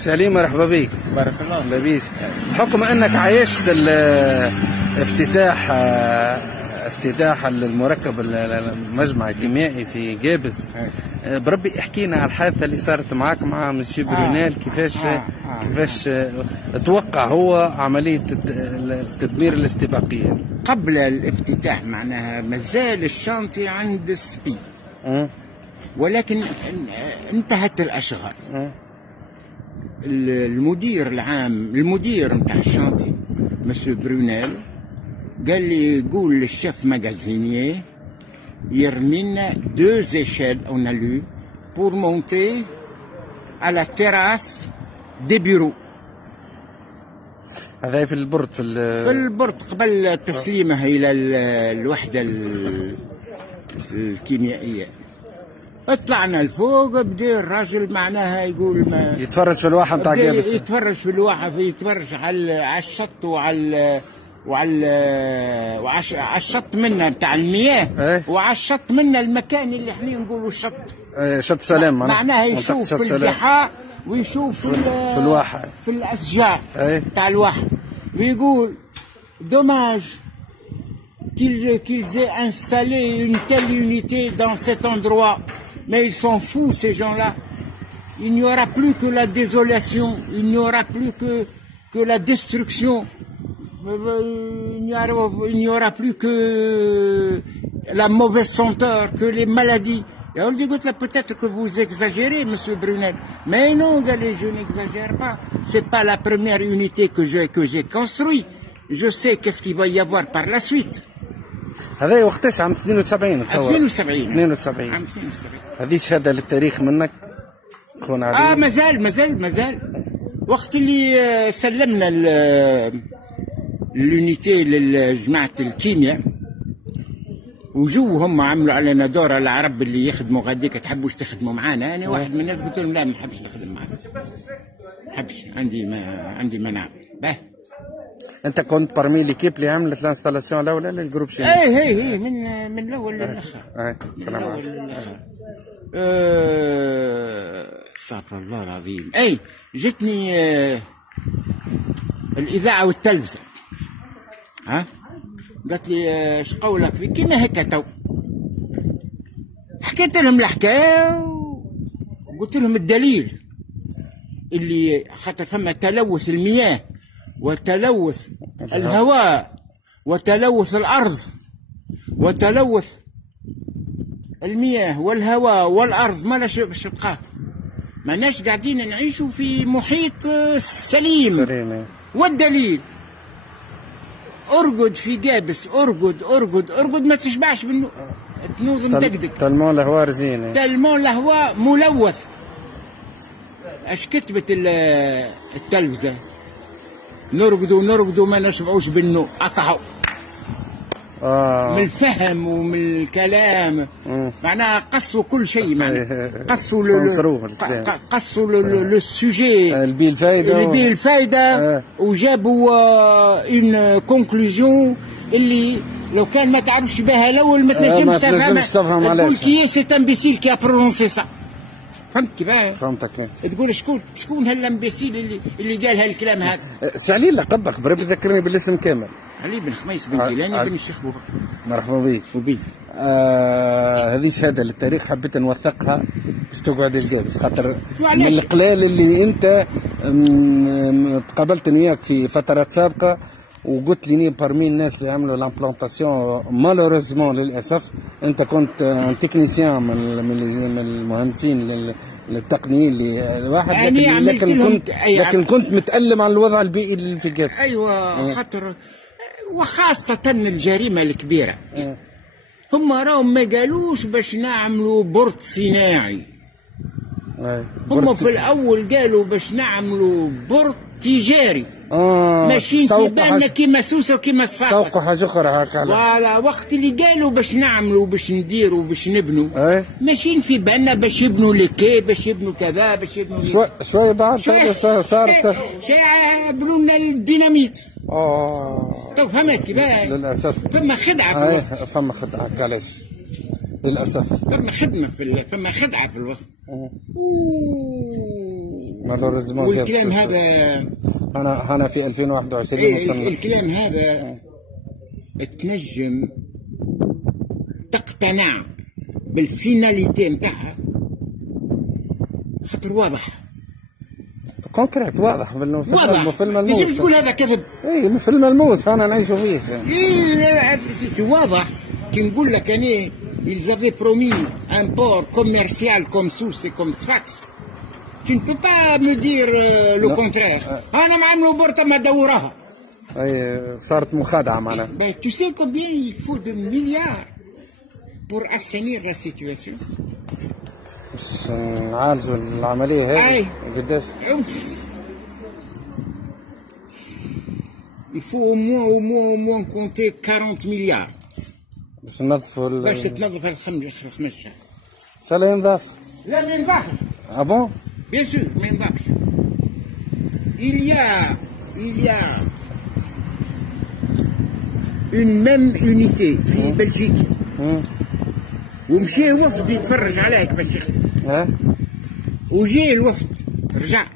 سليم مرحبا بك. بارك الله. لاباس. بحكم انك عايشت افتتاح المركب المجمع الكيميائي في جابس، بربي احكينا على الحادثه اللي صارت معك مع مسيو برونيل. كيفاش توقع هو عمليه التدمير الاستباقيه؟ قبل الافتتاح معناها مازال الشانتي عند السبي، ولكن انتهت الاشغال. المدير العام، المدير نتاع الشانتي مسيو برونيل قال لي قول للشيف ماغازينيي يرمي لنا 2 échelles on a lu pour monter à la terrasse des bureaux. هذا في البرد في البرد قبل تسليمها الى الوحده الكيميائيه. طلعنا الفوق، بدا الراجل معناها يقول ما يتفرج في الواحه نتاع جابس، يتفرج في الواحه، يتفرج على الشط وعلى الشط منا بتاع المياه، وعلى الشط منا المكان اللي احنا نقولوا الشط، شط سلام معناها يشوف في البحار ويشوف في الواحه، في الاشجار بتاع الواحه، ويقول دوماج qu'ils aient installé une telle unité dans cet endroit, mais ils sont fous ces gens-là. Il n'y aura plus que la désolation, il n'y aura plus que la destruction, il n'y aura plus que la mauvaise senteur, que les maladies. Et on dit peut-être que vous exagérez, monsieur Brunel. Mais non, allez, je n'exagère pas. C'est pas la première unité que j'ai construite. Je sais qu'est-ce qu'il va y avoir par la suite. هذا وقتاش؟ عام 72 تصور. 72 عام 72. هذه شهاده للتاريخ منك خونا علي؟ مازال وقت اللي سلمنا اليونيتي لجماعه الكيمياء، وجو هم عملوا علينا دور العرب اللي يخدموا غاديك، تحبوش تخدموا معانا؟ انا واحد من الناس قلت لهم لا، ما نحبش نخدم معاكم، ما نحبش، عندي منع. باه انت كنت برمي ليكيب اللي عملت الانستالاسيون الاولى للجروب شيمي؟ اي من الاول للاخر. سلام عليكم. استغفر الله العظيم. جتني الاذاعه والتلفزه، قالت لي اش قولك في كيما هكا تو. حكيت لهم الحكايه وقلت لهم الدليل اللي خاطر فما تلوث المياه وتلوث الهواء وتلوث الأرض وتلوث المياه والهواء والأرض، ما لاش باش تبقى، ماناش قاعدين نعيشوا في محيط سليم. والدليل ارقد في جابس، ارقد ما تشبعش منه، تنوض مدقدق. تلمون الهواء رزين، تلمون الهواء ملوث. اش كتبت التلفزة؟ نرقدوا ما نشبعوش بالنو، اقعوا. من الفهم ومن الكلام، معناها قصوا كل شيء، معناها قصوا السوجي، البي الفايدة، وجابوا اون كونكلوزيون اللي لو كان ما تعرفش بها الاول ما تنجمش تفهم علاش. تقول كي سي امبيسيل كي برونونسي سا. فهمت كيفاه؟ فهمتك. تقول شكون هالامبيسيل اللي قال هالكلام هذا؟ سي علي لقبك بربي ذكرني بالاسم كامل. علي بن خميس بن كيلاني بن الشيخ بوبكر. مرحبا بك. وبيك. هذه شهاده للتاريخ حبيت نوثقها باش تقعد الجابس، خاطر من القلال اللي انت تقابلت وياك في فترات سابقه وقلت لي برمي الناس اللي عملوا لامبلانتاسيون مالوريزمون للاسف انت كنت تكنيسيان من المهندسين التقنيين اللي واحد، لكن كنت متألم على الوضع البيئي اللي في جابس. ايوه خاطر وخاصة الجريمة الكبيرة. هم راهم ما قالوش باش نعملوا بورت صناعي، هم في الأول قالوا باش نعملوا بورت تجاري. ماشيين في بالنا كيما سوسه وكيما صفاقس، سوقوا حاجه اخرى هكا. فوالا وقت اللي قالوا باش نعملوا باش نديروا باش نبنوا، ماشيين في بالنا باش يبنوا لكي، باش يبنوا كذا، باش يبنوا شويه بعد صارت بنوا لنا الديناميت. تو فهمت كيفاه؟ للاسف فما خدعه في الوسط. فما خدعه علاش؟ للاسف فما خدعه في الوسط. مالوريزمون. والكلام هذا أنا في 2021 وصلنا. الكلام هذا تنجم تقتنع بالفيناليتي نتاعها، خاطر واضح كونكريت، واضح في الملموس. تجي تقول هذا كذب. اي في الملموس انا نعيشوا فيه. اي واضح. كي نقول لك انا ils avaient promis un port commercial comme Sousse et comme Sfax. Tu ne peux pas me dire le contraire. أنا معملوا بورتة ما دوراها. أي صارت مخادعة معناها. Ben tu sais combien il faut de milliards pour assainir la situation. باش نعالجوا العملية هذه. قداش؟ Il faut au moins compter 40 milliards. باش ننظفوا باش تنظف الخمس شهور. شو اللي ينضاف؟ لا ما ينضافش. Ah bon? Bien sûr, ما ينضافش. Il y a une même unité في بلجيكا. ومشى وفد يتفرج عليك باش يخدم. وجاء الوفد رجع.